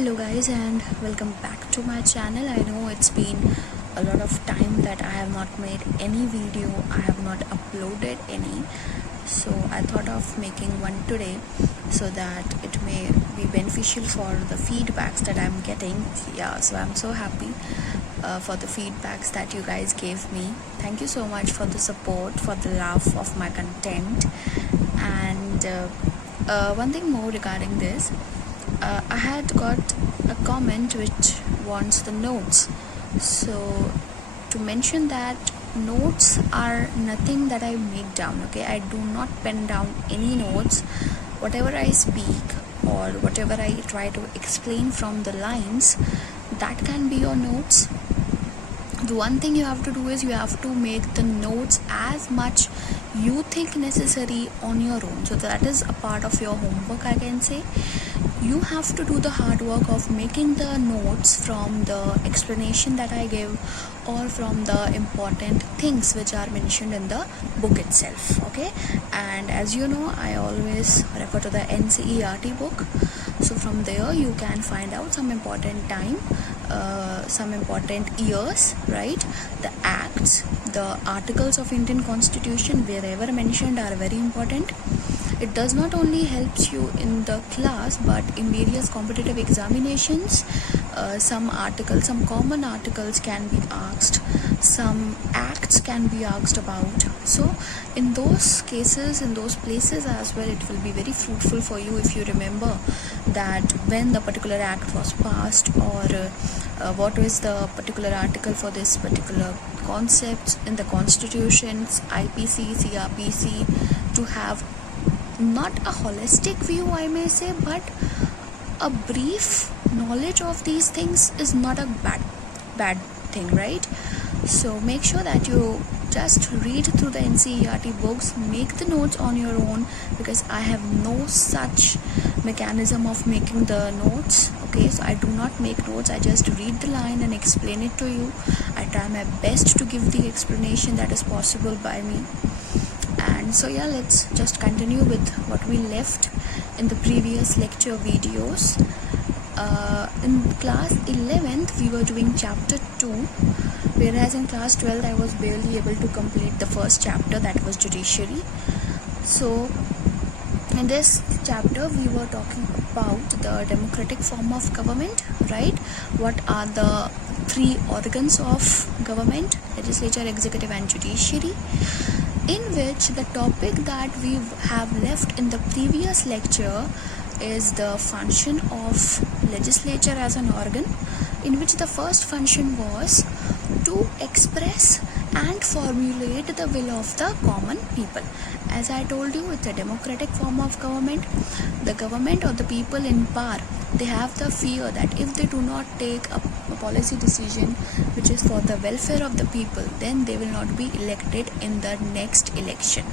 Hello guys, and welcome back to my channel. I know it's been a lot of time that I have not made any video. I have not uploaded any, so I thought of making one today so that it may be beneficial for the feedbacks that I'm getting. So I'm so happy for the feedbacks that you guys gave me. Thank you so much for the support, for the love of my content. And one thing more regarding this, I had got a comment which wants the notes. So to mention that, notes are nothing that I make down. Okay, I do not pen down any notes. Whatever I speak or whatever I try to explain from the lines, that can be your notes. The one thing you have to do is you have to make the notes as much you think necessary on your own. So that is a part of your homework, I can say. You have to do the hard work of making the notes from the explanation that I give or from the important things which are mentioned in the book itself. Okay, and as you know, I always refer to the NCERT book. So from there you can find out some important some important years, right? The acts, the articles of Indian Constitution wherever mentioned are very important. It does not only helps you in the class but in various competitive examinations. Some common articles can be asked, some acts can be asked about. So in those cases, in those places as well, it will be very fruitful for you if you remember that when the particular act was passed, or what was the particular article for this particular concepts in the constitutions, IPC, CRPC, to have not a holistic view, I may say, but a brief knowledge of these things is not a bad thing, right? So make sure that you just read through the NCERT books, make the notes on your own, because I have no such mechanism of making the notes. Okay, so I do not make notes, I just read the line and explain it to you. I try my best to give the explanation that is possible by me. And so yeah, let's just continue with what we left in the previous lecture videos. In class 11th we were doing chapter 2, whereas in class 12th I was barely able to complete the first chapter, that was judiciary. So in this chapter we were talking about the democratic form of government, right? What are the three organs of government: legislature, executive and judiciary. In which the topic that we have left in the previous lecture is the function of legislature as an organ, in which the first function was to express and formulate the will of the common people. As I told you, it's a democratic form of government. The government or the people in power, they have the fear that if they do not take a policy decision which is for the welfare of the people, then they will not be elected in the next election.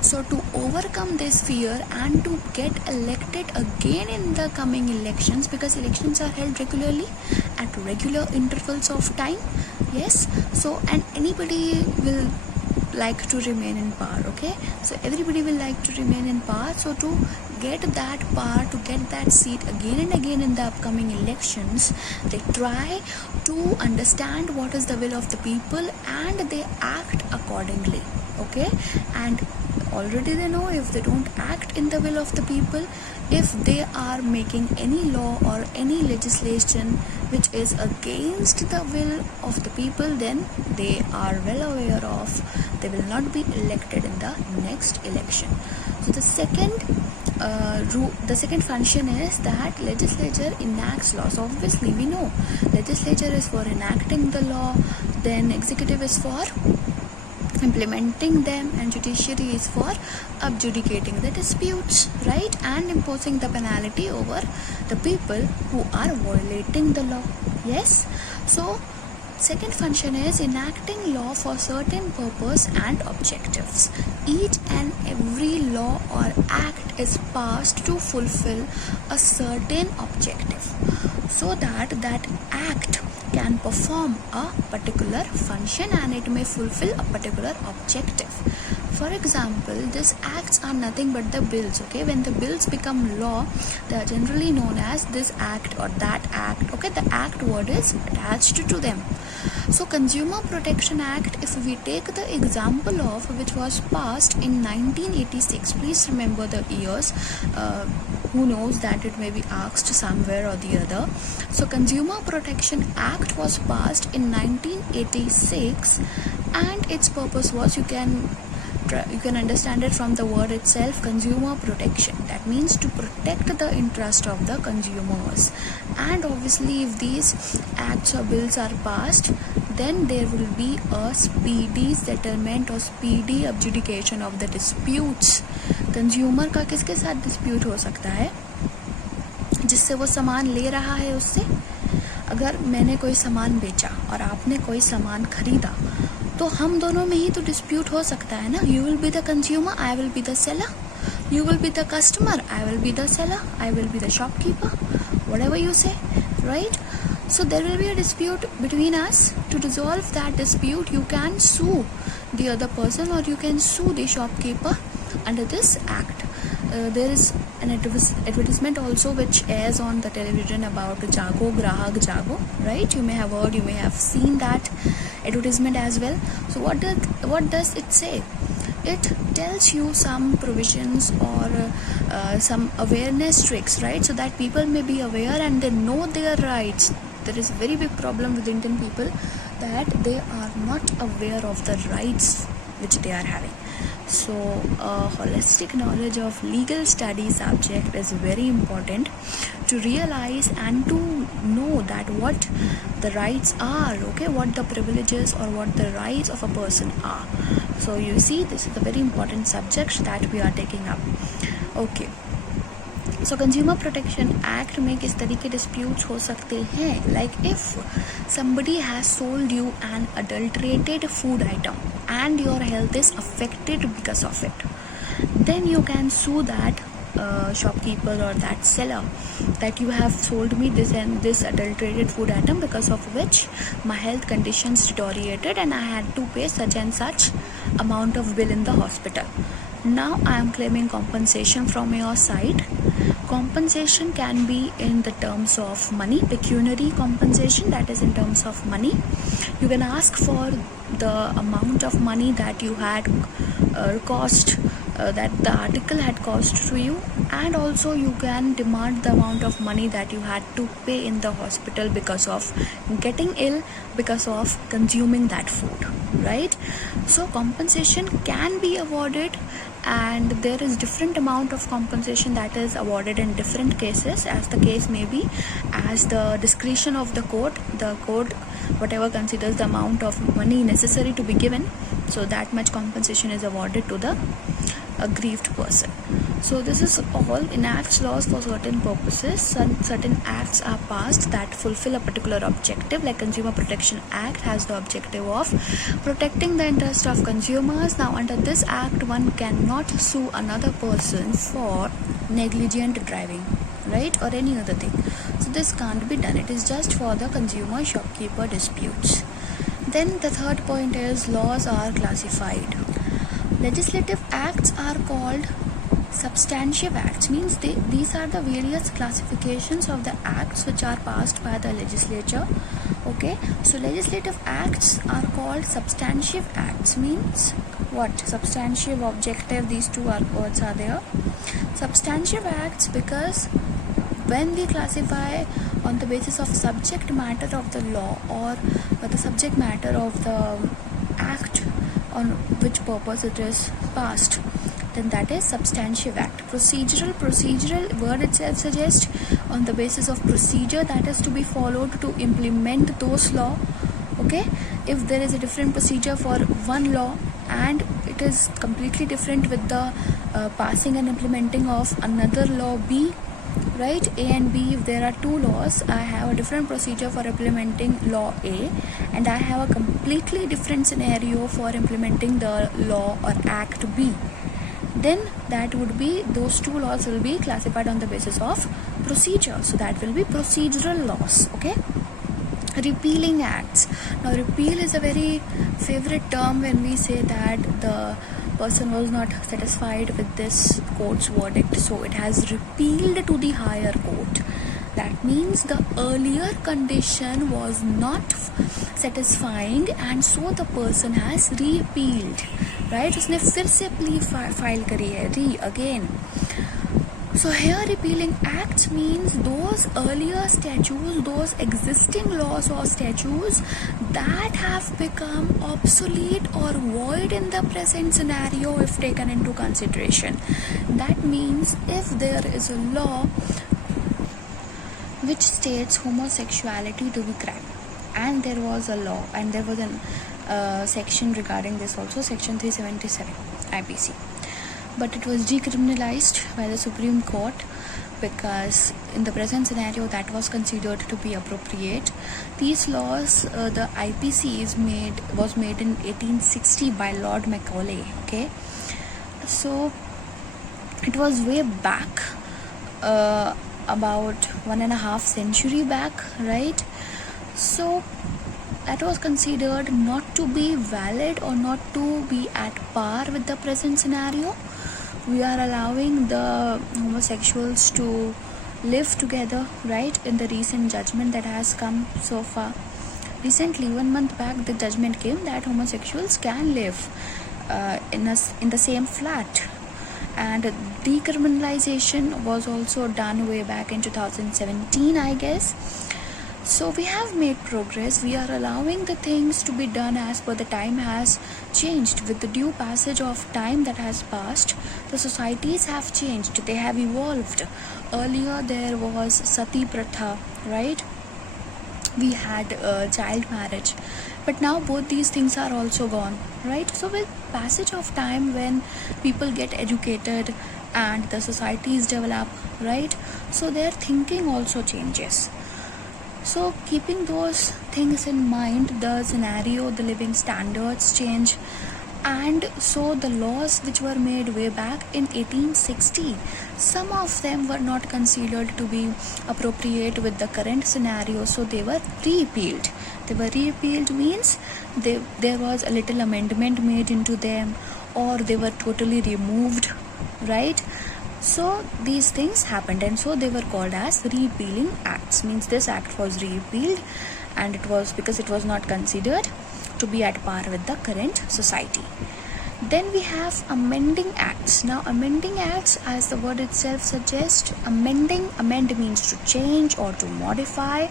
So to overcome this fear and to get elected again in the coming elections, because elections are held regularly at regular intervals of time, yes, so and anybody will like to remain in power. Okay, so everybody will like to remain in power. So to get that power, to get that seat again and again in the upcoming elections, they try to understand what is the will of the people and they act accordingly. Okay, and already they know if they don't act in the will of the people, if they are making any law or any legislation which is against the will of the people, then they are well aware of they will not be elected in the next election. So the second function is that legislature enacts laws. Obviously we know legislature is for enacting the law, then executive is for implementing them, and judiciary is for adjudicating the disputes, right, and imposing the penalty over the people who are violating the law. Yes, so second function is enacting law for certain purpose and objectives. Each and every law or act is passed to fulfill a certain objective, so that that act can perform a particular function and it may fulfill a particular objective. For example, these acts are nothing but the bills. Okay, when the bills become law, they are generally known as this act or that act. Okay, the act word is attached to them. So Consumer Protection Act, if we take the example of which was passed in 1986, please remember the years. Who knows that it may be asked somewhere or the other. So Consumer Protection Act was passed in 1986, and its purpose was, you can understand it from the word itself, consumer protection. That means to protect the interest of the consumers. And obviously, if these acts or bills are passed, then there will be a speedy settlement or speedy adjudication of the disputes. Consumer का किसके साथ dispute हो सकता है? जिससे वो सामान ले रहा है उससे. अगर मैंने कोई सामान बेचा और आपने कोई सामान खरीदा, तो हम दोनों में ही तो डिस्प्यूट हो सकता है ना. You will be the consumer, I will be the seller. You will be the customer, I will be the seller, I will be the shopkeeper, whatever you say, right? So there will be a dispute between us. To resolve that dispute, you can sue the other person or you can sue the shopkeeper under this act. There is an advertisement also which airs on the television about Jago, Grahak Jago, right? You may have heard, you may have seen that advertisement as well. So what does it say? It tells you some provisions or some awareness tricks, right? So that people may be aware and they know their rights. There is a very big problem with Indian people that they are not aware of the rights which they are having. So a holistic knowledge of legal study subject is very important to realize and to know that what the rights are, okay, what the privileges or what the rights of a person are. So you see, this is a very important subject that we are taking up. Okay. So Consumer Protection Act में किस तरह के disputes हो सकते हैं? Like if somebody has sold you an adulterated food item and your health is affected because of it, then you can sue that shopkeeper or that seller that you have sold me this and this adulterated food item because of which my health conditions deteriorated and I had to pay such and such amount of bill in the hospital. Now I am claiming compensation from your side. Compensation can be in the terms of money, pecuniary compensation, that is in terms of money. You can ask for the amount of money that you had cost, that the article had cost to you, and also you can demand the amount of money that you had to pay in the hospital because of getting ill, because of consuming that food, right? So compensation can be awarded, and there is different amount of compensation that is awarded in different cases, as the case may be, as the discretion of the court whatever considers the amount of money necessary to be given, so that much compensation is awarded to the aggrieved person. So this is all. Enacts laws for certain purposes. Certain acts are passed that fulfill a particular objective, like Consumer Protection Act has the objective of protecting the interest of consumers. Now under this act, one cannot sue another person for negligent driving, right, or any other thing. So this can't be done. It is just for the consumer shopkeeper disputes. Then the third point is laws are classified. Legislative acts are called substantive acts, means these are the various classifications of the acts which are passed by the legislature. Okay, so legislative acts are called substantive acts, means what? Substantive, objective, these two words are there. Substantive acts, because when we classify on the basis of subject matter of the law or the subject matter of the act on which purpose it is passed, then that is substantive act. Procedural word itself suggests on the basis of procedure that is to be followed to implement those law. Okay, if there is a different procedure for one law and it is completely different with the passing and implementing of another law B, right? A and B, if there are two laws, I have a different procedure for implementing law A and I have a completely different scenario for implementing the law or act B, then that would be, those two laws will be classified on the basis of procedure. So that will be procedural laws. Okay, repealing acts. Now repeal is a very favorite term when we say that the person was not satisfied with this court's verdict, so it has repealed to the higher court. That means the earlier condition was not satisfying, and so the person has reappealed, right? उसने फिर से plea file करी है, again. So here repealing acts means those earlier statutes, those existing laws or statutes that have become obsolete or void in the present scenario if taken into consideration. That means if there is a law which states homosexuality to be crime, and there was a law and there was a section regarding this also, section 377 IPC, but it was decriminalized by the Supreme Court because in the present scenario that was considered to be appropriate. These laws, the IPC was made in 1860 by Lord Macaulay. Okay, so it was way back, about 1.5 century back, right? So that was considered not to be valid or not to be at par with the present scenario. We are allowing the homosexuals to live together, right? In the recent judgment that has come so far, recently 1 month back, the judgment came that homosexuals can live in the same flat. And decriminalization was also done way back in 2017, I guess. So we have made progress. We are allowing the things to be done as per the time has changed. With the due passage of time that has passed, the societies have changed, they have evolved. Earlier there was sati pratha, right? We had child marriage, but now both these things are also gone, right? So with passage of time, when people get educated and the societies develop, right, so their thinking also changes. So keeping those things in mind, the scenario, the living standards change, and so the laws which were made way back in 1860, some of them were not considered to be appropriate with the current scenario, so they were repealed. They were repealed means there was a little amendment made into them, or they were totally removed, right? So these things happened, and so they were called as repealing acts. Means this act was repealed, and it was because it was not considered to be at par with the current society. Then we have amending acts. Now amending acts, as the word itself suggests, amend means to change or to modify,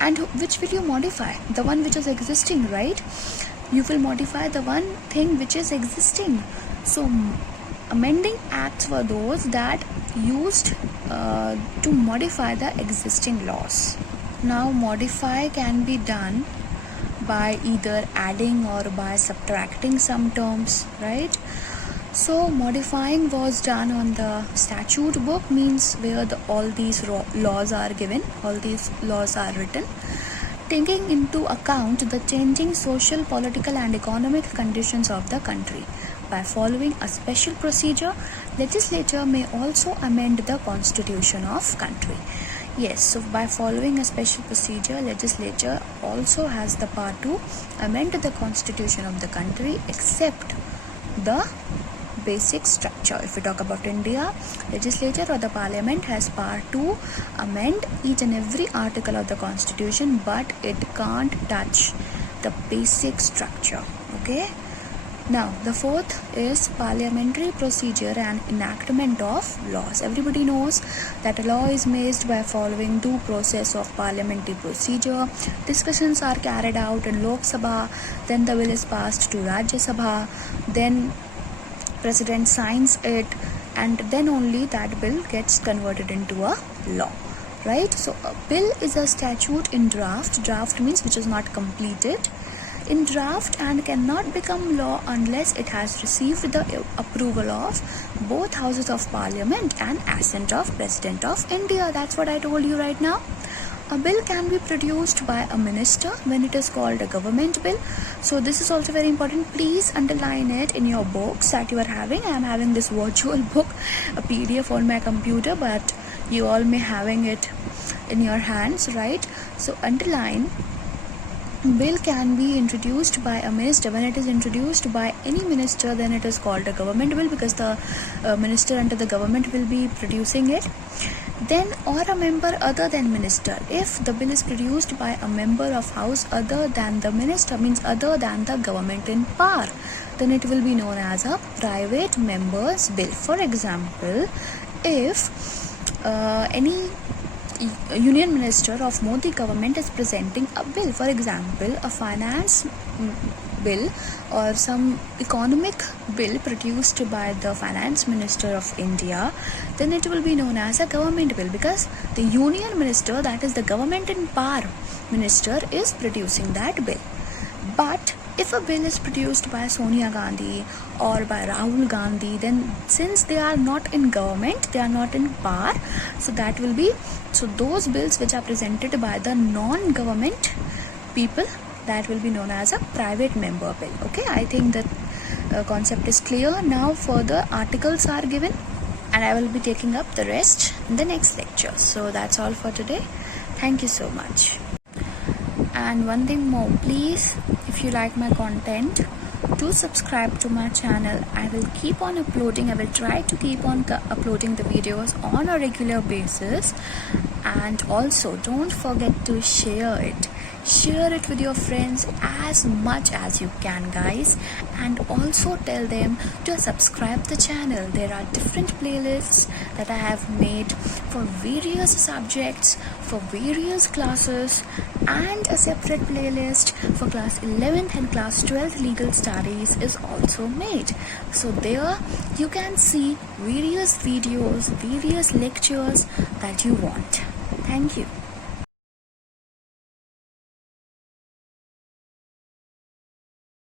and which will you modify? The one which is existing, right? You will modify the one thing which is existing. So amending acts were those that used to modify the existing laws. Now modify can be done by either adding or by subtracting some terms, right? So modifying was done on the statute book, means where all these laws are given, all these laws are written, taking into account the changing social, political and economic conditions of the country. By following a special procedure, legislature may also amend the constitution of country. Yes, so by following a special procedure, legislature also has the power to amend the constitution of the country, except the basic structure. If we talk about India, legislature or the parliament has power to amend each and every article of the constitution, but it can't touch the basic structure. Okay. Now, the fourth is parliamentary procedure and enactment of laws. Everybody knows that a law is made by following due process of parliamentary procedure. Discussions are carried out in Lok Sabha, then the bill is passed to Rajya Sabha, then President signs it, and then only that bill gets converted into a law. Right? So, a bill is a statute in draft. Draft means which is not completed. In draft, and cannot become law unless it has received the approval of both houses of parliament and assent of President of India. That's what I told you right now. A bill can be produced by a minister when it is called a government bill. So this is also very important. Please underline it in your books that you are having. I am having this virtual book, a PDF on my computer, but you all may having it in your hands, right? So underline bill can be introduced by a minister. When it is introduced by any minister, then it is called a government bill, because the minister under the government will be producing it. Then, or a member other than minister. If the bill is produced by a member of house other than the minister, means other than the government in power, then it will be known as a private member's bill. For example, if any union minister of Modi government is presenting a bill, for example a finance bill or some economic bill produced by the finance minister of India, then it will be known as a government bill, because the union minister, that is the government in power minister, is producing that bill. But if a bill is produced by Sonia Gandhi or by Rahul Gandhi, then since they are not in government, they are not in power, so that will be, so those bills which are presented by the non-government people, that will be known as a private member bill. Okay, I think that concept is clear. Now further articles are given and I will be taking up the rest in the next lecture. So that's all for today. Thank you so much. And one thing more, please, if you like my content, do subscribe to my channel. I will keep on uploading. I will try to keep on uploading the videos on a regular basis. And also don't forget to share it. Share it with your friends as much as you can, guys, and also tell them to subscribe the channel. There are different playlists that I have made for various subjects, for various classes, and a separate playlist for class 11th and class 12th legal studies is also made. So there you can see various videos, various lectures that you want. Thank you.